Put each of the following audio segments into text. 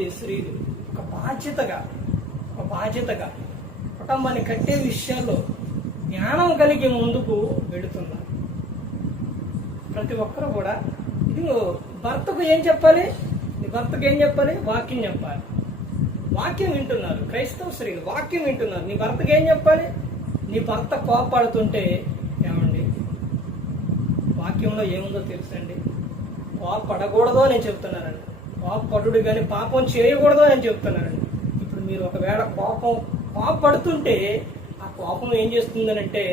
మంది స్త్రీలు ఒక బాధ్యతగా ఒక బాధ్యతగా కుటుంబాన్ని కట్టే విషయాల్లో జ్ఞానం కలిగి ముందుకు వెళుతున్నారు ప్రతి ఒక్కరు కూడా ఇది భర్తకు ఏం చెప్పాలి? నీ భర్తకు ఏం చెప్పాలి? వాక్యం చెప్పాలి. వాక్యం వింటున్నారు. క్రైస్తవ స్త్రీలు వాక్యం వింటున్నారు. నీ భర్తకు ఏం చెప్పాలి? నీ భర్త కోపడుతుంటే ఏమండి? వాక్యంలో ఏముందో తెలుసండి? కోపడకూడదో నేను చెప్తున్నానండి కోపడుడు కానీ పాపం చేయకూడదు అని చెప్తున్నారండి. ఇప్పుడు మీరు ఒకవేళ కోపం కోపడుతుంటే ఆ కోపం ఏం చేస్తుందనంటే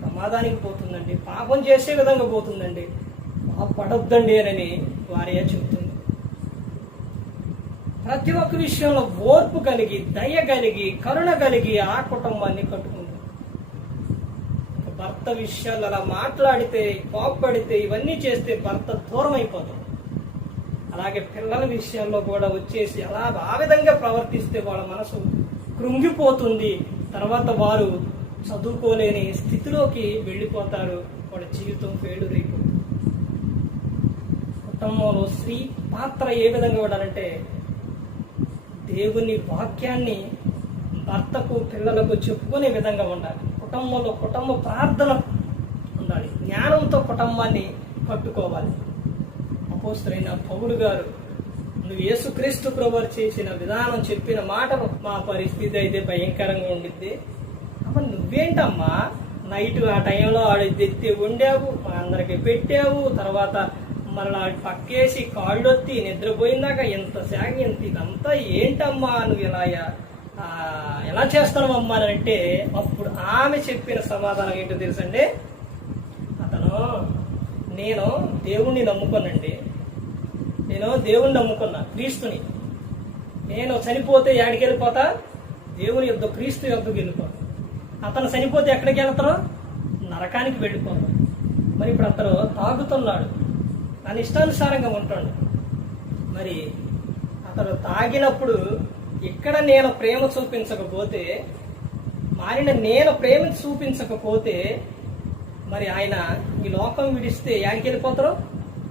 ప్రమాదానికి పోతుందండి. పాపం చేసే విధంగా పోతుందండి. కోపడొద్దండి అని వారియా చెప్తుంది ప్రతి ఒక్క విషయంలో ఓర్పు కలిగి దయ కలిగి కరుణ కలిగి ఆ కుటుంబాన్ని కట్టుకుంది భర్త విషయాలు అలా మాట్లాడితే కోపడితే ఇవన్నీ చేస్తే భర్త దూరం అయిపోతాడు అలాగే పిల్లల విషయంలో కూడా వచ్చేసి అలా ఆ విధంగా ప్రవర్తిస్తే వాళ్ళ మనసు కృంగిపోతుంది. తర్వాత వారు చదువుకోలేని స్థితిలోకి వెళ్ళిపోతారు. వాళ్ళ జీవితం ఫెయిల్యూర్ రేపు కుటుంబంలో స్త్రీ పాత్ర ఏ విధంగా ఉండాలంటే దేవుని వాక్యాన్ని భర్తకు పిల్లలకు చెప్పుకునే విధంగా ఉండాలి. కుటుంబంలో కుటుంబ ప్రార్థన ఉండాలి. జ్ఞానంతో కుటుంబాన్ని కట్టుకోవాలి. అపోస్తులైన పౌలు గారు నువ్వు యేసుక్రీస్తు ప్రభు చేసిన విధానం చెప్పిన మాట మా పరిస్థితి అయితే భయంకరంగా ఉండిద్ది. అమ్మ నువ్వేంటమ్మా? నైట్ ఆ టైంలో ఆడ తెత్తి వండావు మా అందరికి పెట్టావు తర్వాత మరలా పక్కేసి కాళ్ళొత్తి నిద్రపోయిందాక ఎంత శాఖ ఎంత ఇదంతా ఏంటమ్మా? నువ్వు ఇలా ఎలా చేస్తున్నావమ్మా? అని అంటే అప్పుడు ఆమె చెప్పిన సమాధానం ఏంటో తెలుసండి? అతను నేను దేవుణ్ణి నమ్ముకోనండి. నేను దేవుని నమ్ముకున్నా క్రీస్తుని. నేను చనిపోతే ఎక్కడికి వెళ్ళిపోతా? దేవుని యొక్క క్రీస్తు యొక్కకి వెళ్ళిపోతా. అతను చనిపోతే ఎక్కడికి వెళ్తారో? నరకానికి వెళ్ళిపోతాడు మరి ఇప్పుడు అతను తాగుతున్నాడు. తన ఇష్టానుసారంగా ఉంటాడు. మరి అతను తాగినప్పుడు ఇక్కడ నేను ప్రేమ చూపించకపోతే మారిన నేను ప్రేమ చూపించకపోతే మరి ఆయన ఈ లోకం విడిస్తే యాడికి వెళ్ళిపోతారో?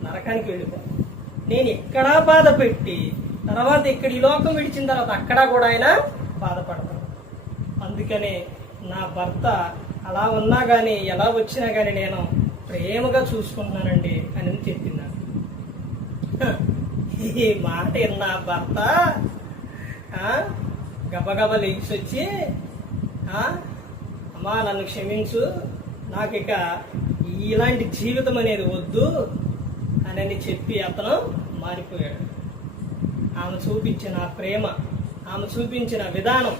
నరకానికి వెళ్ళిపోతారు. నేను ఎక్కడా బాధ పెట్టి తర్వాత ఇక్కడ ఈ లోకం విడిచిన తర్వాత అక్కడ కూడా ఆయన బాధపడతాడు అందుకనే నా భర్త అలా ఉన్నా కానీ ఎలా వచ్చినా కానీ నేను ప్రేమగా చూసుకుంటున్నానండి అని చెప్పింది నాకు. ఈ మాట నా భర్త గబగబ లేచి వచ్చి అమ్మా నన్ను క్షమించు నాకు ఇక ఇలాంటి జీవితం అనేది వద్దు అని చెప్పి అతను మారిపోయాడు. ఆమె చూపించిన ప్రేమ ఆమె చూపించిన విధానం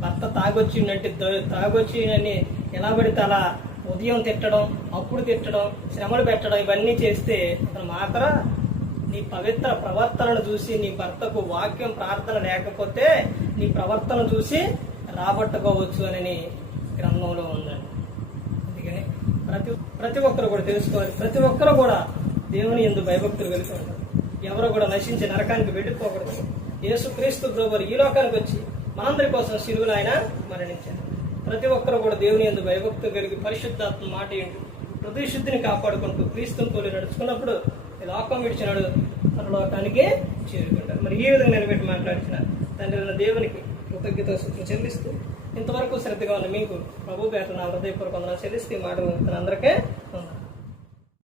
భర్త తాగొచ్చిందంటే ద- తాగొచ్చిందని ఎలా పడితే అలా ఉదయం తిట్టడం అప్పుడు తిట్టడం శ్రమలు పెట్టడం ఇవన్నీ చేస్తే అతను మాత్ర నీ పవిత్ర ప్రవర్తనను చూసి నీ భర్తకు వాక్యం ప్రార్థన లేకపోతే నీ ప్రవర్తన చూసి రాబట్టుకోవచ్చు అని గ్రంథంలో ఉందండి. ప్రతి ప్రతి ఒక్కరు కూడా తెలుసుకోవాలి. ప్రతి ఒక్కరు కూడా దేవుని ఎందు భయభక్తులు కలిగి ఉంటారు. ఎవరు కూడా నశించి నరకానికి వెళ్ళిపోకూడదు. యేసుక్రీస్తు ప్రభువు ఈ లోకానికి వచ్చి మనందరి కోసం శిలువులు ఆయన మరణించారు. ప్రతి ఒక్కరు కూడా దేవుని ఎందు భయభక్తులు కలిగి పరిశుద్ధాత్మ మాట ఏంటి? హృదయ శుద్ధిని కాపాడుకుంటూ క్రీస్తుని పోలి నడుచుకున్నప్పుడు ఈ లోకం విడిచినాడు తన లోకానికి చేరుకుంటారు. మరి ఈ విధంగా నిలబెట్టి మాట్లాడించిన తండ్రి దేవునికి కృతజ్ఞత చెల్లిస్తూ ఇంతవరకు శ్రద్ధగా ఉన్న మీకు ప్రభు పేట నా హృదయపూర్వకంగా చెల్లిస్తూ ఈ మాట అందరికీ